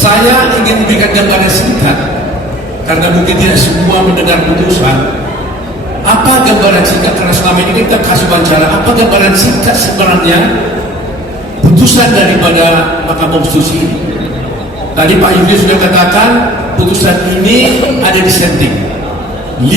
Saya ingin memberikan gambaran singkat karena mungkin tidak semua mendengar putusan. Apa gambaran singkat, karena selama ini kita kasih wawancara, apa gambaran singkat sebenarnya putusan daripada Mahkamah Konstitusi ini? Tadi Pak Yudi sudah katakan putusan ini ada dissenting. 5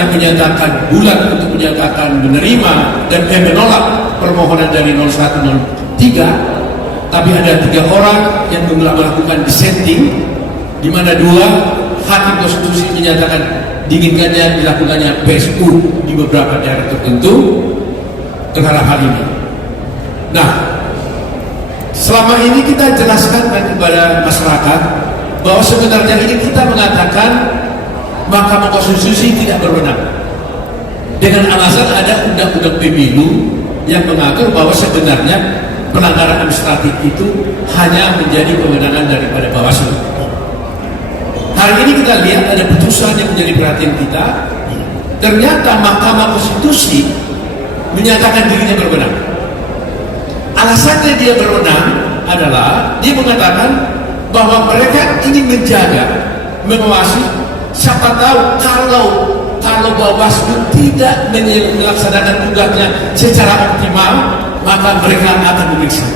yang menyatakan bulat untuk menyatakan menerima dan menolak permohonan dari 0103, tapi ada 3 orang yang melakukan dissenting, di mana 2 hakim konstitusi menyatakan diinginkannya dilakukannya PSU di beberapa daerah tertentu terhadap hal ini. Nah, selama ini kita jelaskan kepada masyarakat bahwa sebenarnya ini kita mengatakan Mahkamah Konstitusi tidak berwenang dengan alasan ada undang-undang pemilu yang mengatur bahwa sebenarnya pelanggaran administratif itu hanya menjadi kewenangan daripada Bawaslu. Hari ini kita lihat ada putusan yang menjadi perhatian kita. Ternyata Mahkamah Konstitusi menyatakan dirinya berwenang. Alasannya dia berwenang adalah dia mengatakan bahwa mereka ingin menjaga, mengawasi. Siapa tahu kalau Bawaslu tidak melaksanakan tugasnya secara optimal, maka mereka akan memeriksa.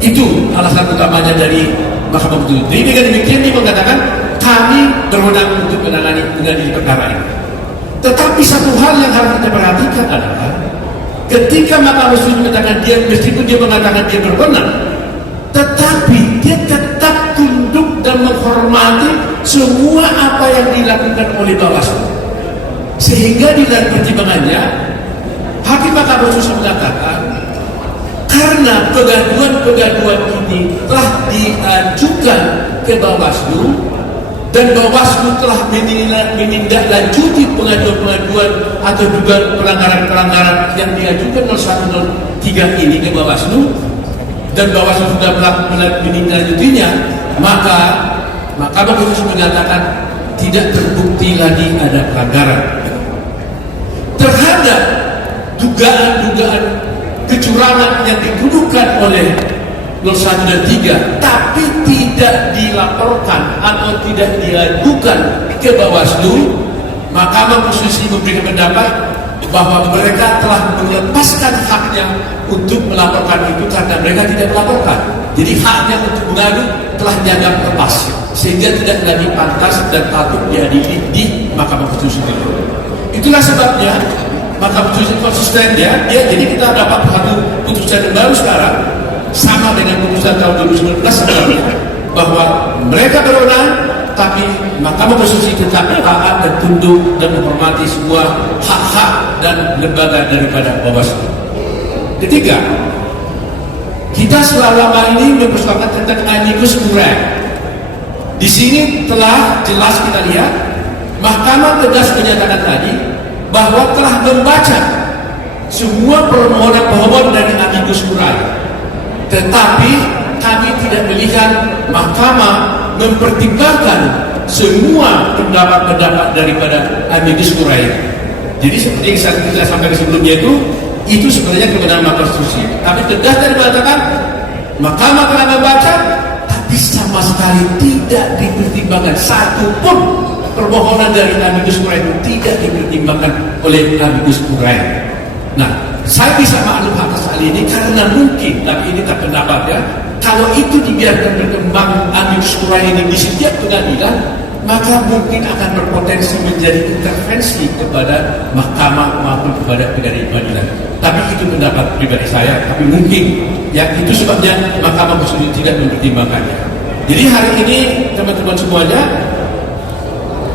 Itu alasan utamanya dari Mahkamah Konstitusi. Jadi dengan demikian dia mengatakan kami berwenang untuk menangani perkara ini. Tetapi satu hal yang harus kita perhatikan adalah ketika Mahkamah Konstitusi mengatakan dia, meskipun dia mengatakan dia berwenang, tetapi dia tetap tunduk dan menghormati semua apa yang dilakukan oleh Bawaslu. Sehingga di dalam pertimbangannya Hakim Mahkamah Konstitusi mengatakan karena pegaduan-pegaduan ini telah diajukan ke Bawaslu dan Bawaslu telah menindaklanjuti pengaduan-pengaduan atau dugaan pelanggaran-pelanggaran yang diajukan 0103 ini ke Bawaslu, dan Bawaslu sudah menindaklanjutinya, maka Mahkamah Konstitusi menyatakan tidak terbukti lagi ada pelanggaran terhadap dugaan-dugaan kecurangan yang dituduhkan oleh 01 dan 3, tapi tidak dilaporkan atau tidak diajukan ke Bawaslu. Mahkamah Konstitusi memberikan pendapat bahwa mereka telah melepaskan haknya untuk melaporkan itu karena mereka tidak melaporkan. Jadi haknya untuk mengadu telah dianggap lepas, sehingga tidak lagi pantas dan patut diadili di Mahkamah Konstitusi. Itulah sebabnya Mahkamah Konstitusi konsisten ya. Jadi kita dapat satu putusan yang baru sekarang sama dengan putusan tahun 2019 sebenarnya, bahwa mereka berwenang, tapi Mahkamah Konstitusi tetap taat dan tunduk dan menghormati semua hak-hak dan lembaga daripada Bawaslu. Ketiga, kita selama ini mempersoalkan tentang amicus curiae. Di sini telah jelas kita lihat Mahkamah tegas menyatakan tadi bahwa telah membaca semua permohonan dari amicus curiae, tetapi kami tidak melihat Mahkamah mempertimbangkan semua pendapat-pendapat daripada amicus curiae. Jadi seperti yang kita sampaikan sebelumnya itu sebenarnya kebenaran Mahkamah Konstitusi. Tapi tegas dari mengatakan Mahkamah telah membaca, tapi sama sekali tidak dipertimbangkan satupun permohonan dari amicus curiae itu tidak dipertimbangkan oleh amicus curiae. Nah, saya bisa maklum atas hal ini karena mungkin, tapi ini tak pendapat ya, kalau itu dibiarkan berkembang amicus curiae ini di setiap pengadilan, maka mungkin akan berpotensi menjadi intervensi kepada mahkamah maupun kepada pengadilan. Tapi itu pendapat pribadi saya, tapi mungkin ya itu sebabnya Mahkamah Konstitusi tidak mempertimbangkannya. Jadi hari ini teman-teman semuanya,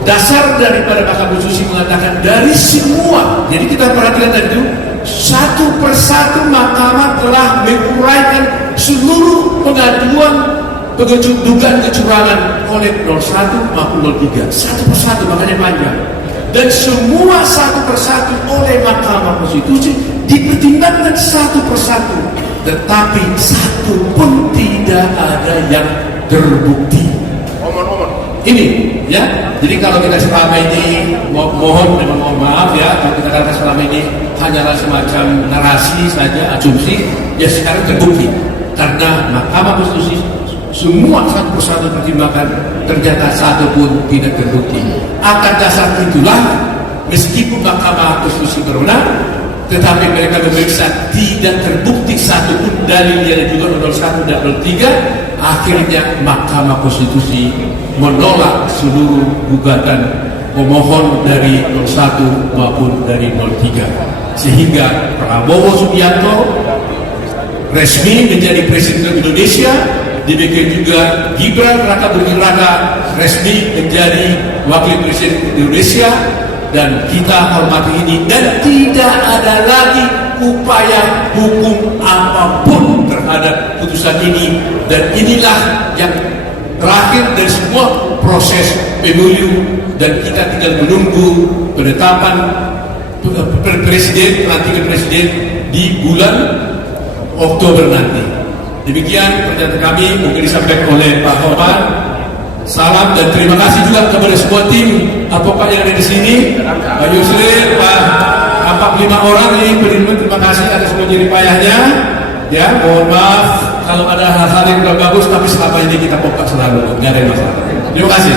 dasar daripada Mahkamah Konstitusi mengatakan dari semua, jadi kita perhatikan tadi itu, satu persatu mahkamah telah menguraikan seluruh pengaduan dugaan kecurangan oleh 01 maupun 03, satu persatu, makanya panjang, dan semua satu persatu oleh Mahkamah Konstitusi dipertimbangkan satu persatu, tetapi satu pun tidak ada yang terbukti. Ini ya, jadi kalau kita selama ini mohon maaf ya, kalau kita katakan selama ini hanyalah semacam narasi saja, asumsi, ya sekarang terbukti karena Mahkamah Konstitusi semua satu persatu pertimbangan, ternyata satu pun tidak terbukti. Akan dasar itulah, meskipun Mahkamah Konstitusi berwenang, tetapi mereka memeriksa tidak terbukti satu pun dalil yang juga 01 dan 03. Akhirnya Mahkamah Konstitusi menolak seluruh gugatan pemohon dari 01 maupun dari 03, sehingga Prabowo Subianto resmi menjadi Presiden Indonesia. Demikian juga Gibran Raka Buming Raka resmi menjadi Wakil Presiden Indonesia, dan kita hormati ini, dan tidak ada lagi upaya hukum apapun terhadap putusan ini. Dan inilah yang terakhir dari semua proses pemilu, dan kita tinggal menunggu penetapan pelantikan presiden di bulan Oktober nanti. Demikian pernyataan kami, mungkin disampaikan oleh Pak Homan. Salam dan terima kasih juga kepada semua tim advokat yang ada di sini, Pak Yusril, Pak Ampak, 5 orang ini terima kasih atas semua jerih payahnya. Ya, mohon maaf kalau ada hal-hal yang kurang bagus, tapi selama ini kita kompak selalu, nggak ada masalah. Terima kasih.